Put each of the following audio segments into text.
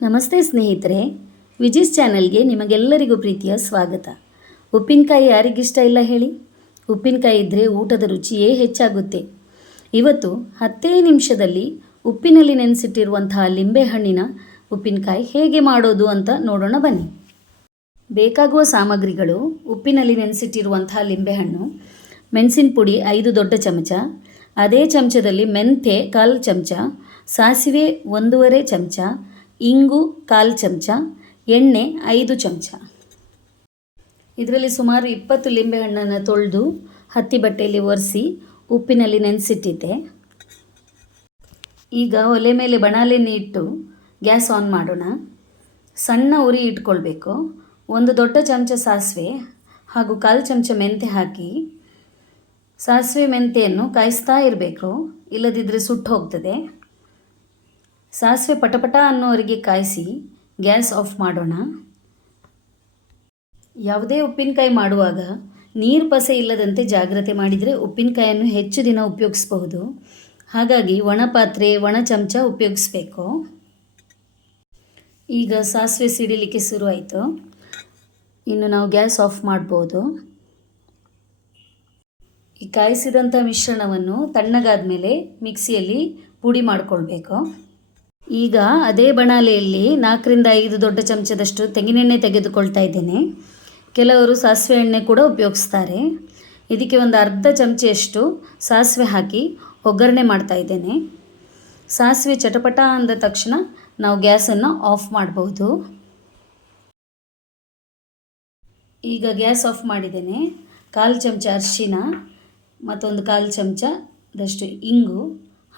ನಮಸ್ತೆ ಸ್ನೇಹಿತರೆ, ವಿಜಿಸ್ ಚಾನಲ್ಗೆ ನಿಮಗೆಲ್ಲರಿಗೂ ಪ್ರೀತಿಯ ಸ್ವಾಗತ. ಉಪ್ಪಿನಕಾಯಿ ಯಾರಿಗಿಷ್ಟ ಇಲ್ಲ ಹೇಳಿ? ಉಪ್ಪಿನಕಾಯಿ ಇದ್ದರೆ ಊಟದ ರುಚಿಯೇ ಹೆಚ್ಚಾಗುತ್ತೆ. ಇವತ್ತು 10 ನಿಮಿಷದಲ್ಲಿ ಉಪ್ಪಿನಲ್ಲಿ ನೆನೆಸಿಟ್ಟಿರುವಂತಹ ಲಿಂಬೆಹಣ್ಣಿನ ಉಪ್ಪಿನಕಾಯಿ ಹೇಗೆ ಮಾಡೋದು ಅಂತ ನೋಡೋಣ ಬನ್ನಿ. ಬೇಕಾಗುವ ಸಾಮಗ್ರಿಗಳು: ಉಪ್ಪಿನಲ್ಲಿ ನೆನೆಸಿಟ್ಟಿರುವಂತಹ ಲಿಂಬೆಹಣ್ಣು, ಮೆಣಸಿನ ಪುಡಿ 5 ದೊಡ್ಡ ಚಮಚ, ಅದೇ ಚಮಚದಲ್ಲಿ ಮೆಂತ್ಯೆ 1/4 ಚಮಚ, ಸಾಸಿವೆ 1.5 ಚಮಚ, ಇಂಗು 1/4 ಚಮಚ, ಎಣ್ಣೆ 5 ಚಮಚ. ಇದರಲ್ಲಿ ಸುಮಾರು 20 ಲಿಂಬೆಹಣ್ಣನ್ನು ತೊಳೆದು ಹತ್ತಿ ಬಟ್ಟೆಯಲ್ಲಿ ಒರೆಸಿ ಉಪ್ಪಿನಲ್ಲಿ ನೆನೆಸಿಟ್ಟಿದ್ದೆ. ಈಗ ಒಲೆ ಮೇಲೆ ಬಾಣಲೆಯನ್ನು ಇಟ್ಟು ಗ್ಯಾಸ್ ಆನ್ ಮಾಡೋಣ. ಸಣ್ಣ ಉರಿ ಇಟ್ಕೊಳ್ಬೇಕು. 1 ದೊಡ್ಡ ಚಮಚ ಸಾಸಿವೆ ಹಾಗೂ 1/4 ಚಮಚ ಮೆಂತ್ಯೆ ಹಾಕಿ ಸಾಸಿವೆ ಮೆಂತ್ಯೆಯನ್ನು ಕಾಯಿಸ್ತಾ ಇರಬೇಕು, ಇಲ್ಲದಿದ್ದರೆ ಸುಟ್ಟು ಹೋಗ್ತದೆ. ಸಾಸಿವೆ ಪಟಪಟ ಅನ್ನೋವರೆಗೆ ಕಾಯಿಸಿ ಗ್ಯಾಸ್ ಆಫ್ ಮಾಡೋಣ. ಯಾವುದೇ ಉಪ್ಪಿನಕಾಯಿ ಮಾಡುವಾಗ ನೀರು ಪಸೆ ಇಲ್ಲದಂತೆ ಜಾಗ್ರತೆ ಮಾಡಿದರೆ ಉಪ್ಪಿನಕಾಯಿಯನ್ನು ಹೆಚ್ಚು ದಿನ ಉಪಯೋಗಿಸಬಹುದು. ಹಾಗಾಗಿ ಒಣ ಪಾತ್ರೆ, ಒಣ ಚಮಚ ಉಪಯೋಗಿಸ್ಬೇಕು. ಈಗ ಸಾಸಿವೆ ಸಿಡಿಲಿಕ್ಕೆ ಶುರುವಾಯಿತು. ಇನ್ನು ನಾವು ಗ್ಯಾಸ್ ಆಫ್ ಮಾಡ್ಬೋದು. ಈ ಕಾಯಿಸಿದಂಥ ಮಿಶ್ರಣವನ್ನು ತಣ್ಣಗಾದ ಮೇಲೆ ಮಿಕ್ಸಿಯಲ್ಲಿ ಪುಡಿ ಮಾಡಿಕೊಳ್ಬೇಕು. ಈಗ ಅದೇ ಬಾಣಲೆಯಲ್ಲಿ 4ರಿಂದ 5 ದೊಡ್ಡ ಚಮಚದಷ್ಟು ತೆಂಗಿನೆಣ್ಣೆ ತೆಗೆದುಕೊಳ್ತಾ ಇದ್ದೇನೆ. ಕೆಲವರು ಸಾಸಿವೆ ಎಣ್ಣೆ ಕೂಡ ಉಪಯೋಗಿಸ್ತಾರೆ. ಇದಕ್ಕೆ ಒಂದು ಅರ್ಧ ಚಮಚೆಯಷ್ಟು ಸಾಸಿವೆ ಹಾಕಿ ಒಗ್ಗರಣೆ ಮಾಡ್ತಾ ಇದ್ದೇನೆ. ಸಾಸಿವೆ ಚಟಪಟ ಅಂದ ತಕ್ಷಣ ನಾವು ಗ್ಯಾಸನ್ನು ಆಫ್ ಮಾಡಬಹುದು. ಈಗ ಗ್ಯಾಸ್ ಆಫ್ ಮಾಡಿದ್ದೇನೆ. 1/4 ಚಮಚ ಅರಿಶಿನ ಮತ್ತೊಂದು 1/4 ಚಮಚದಷ್ಟು ಇಂಗು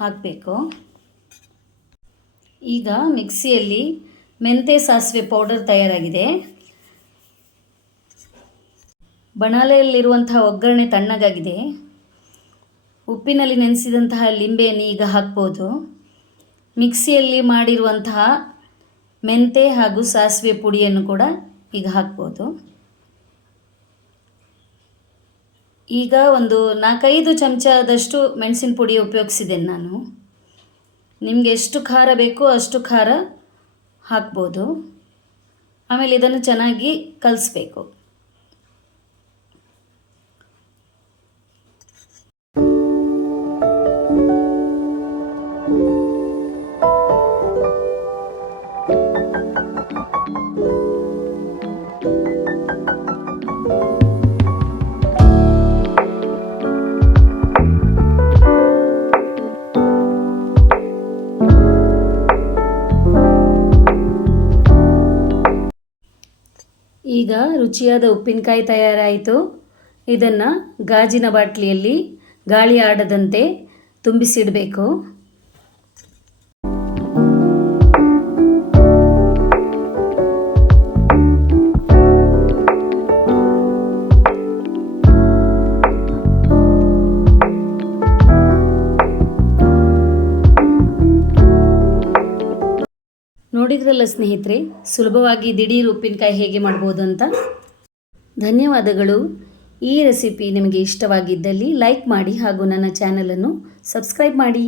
ಹಾಕಬೇಕು. ಈಗ ಮಿಕ್ಸಿಯಲ್ಲಿ ಮೆಂತ್ಯೆ ಸಾಸಿವೆ ಪೌಡರ್ ತಯಾರಾಗಿದೆ. ಬಾಣಲೆಯಲ್ಲಿರುವಂತಹ ಒಗ್ಗರಣೆ ತಣ್ಣಗಾಗಿದೆ. ಉಪ್ಪಿನಲ್ಲಿ ನೆನೆಸಿದಂತಹ ಲಿಂಬೆಯನ್ನು ಈಗ ಹಾಕ್ಬೋದು. ಮಿಕ್ಸಿಯಲ್ಲಿ ಮಾಡಿರುವಂತಹ ಮೆಂತ್ಯೆ ಹಾಗೂ ಸಾಸಿವೆ ಪುಡಿಯನ್ನು ಕೂಡ ಈಗ ಹಾಕ್ಬೋದು. ಈಗ ಒಂದು 4-5 ಚಮಚದಷ್ಟು ಮೆಣಸಿನ ಪುಡಿ ಉಪಯೋಗಿಸಿದ್ದೇನೆ ನಾನು. ನಿಮಗೆ ಎಷ್ಟು ಖಾರ ಬೇಕೋ ಅಷ್ಟು ಖಾರ ಹಾಕ್ಬೋದು. ಆಮೇಲೆ ಇದನ್ನು ಚೆನ್ನಾಗಿ ಕಲಿಸ್ಬೇಕು. ಈಗ ರುಚಿಯಾದ ಉಪ್ಪಿನಕಾಯಿ ತಯಾರಾಯಿತು. ಇದನ್ನು ಗಾಜಿನ ಬಾಟಲಿಯಲ್ಲಿ ಗಾಳಿ ಆಡದಂತೆ ತುಂಬಿಸಿಡಬೇಕು. ನೋಡಿದ್ರಲ್ಲ ಸ್ನೇಹಿತರೆ, ಸುಲಭವಾಗಿ ದಿಢೀರ್ ಉಪ್ಪಿನಕಾಯಿ ಹೇಗೆ ಮಾಡ್ಬೋದು ಅಂತ. ಧನ್ಯವಾದಗಳು. ಈ ರೆಸಿಪಿ ನಿಮಗೆ ಇಷ್ಟವಾಗಿದ್ದಲ್ಲಿ ಲೈಕ್ ಮಾಡಿ ಹಾಗೂ ನನ್ನ ಚಾನಲನ್ನು ಸಬ್ಸ್ಕ್ರೈಬ್ ಮಾಡಿ.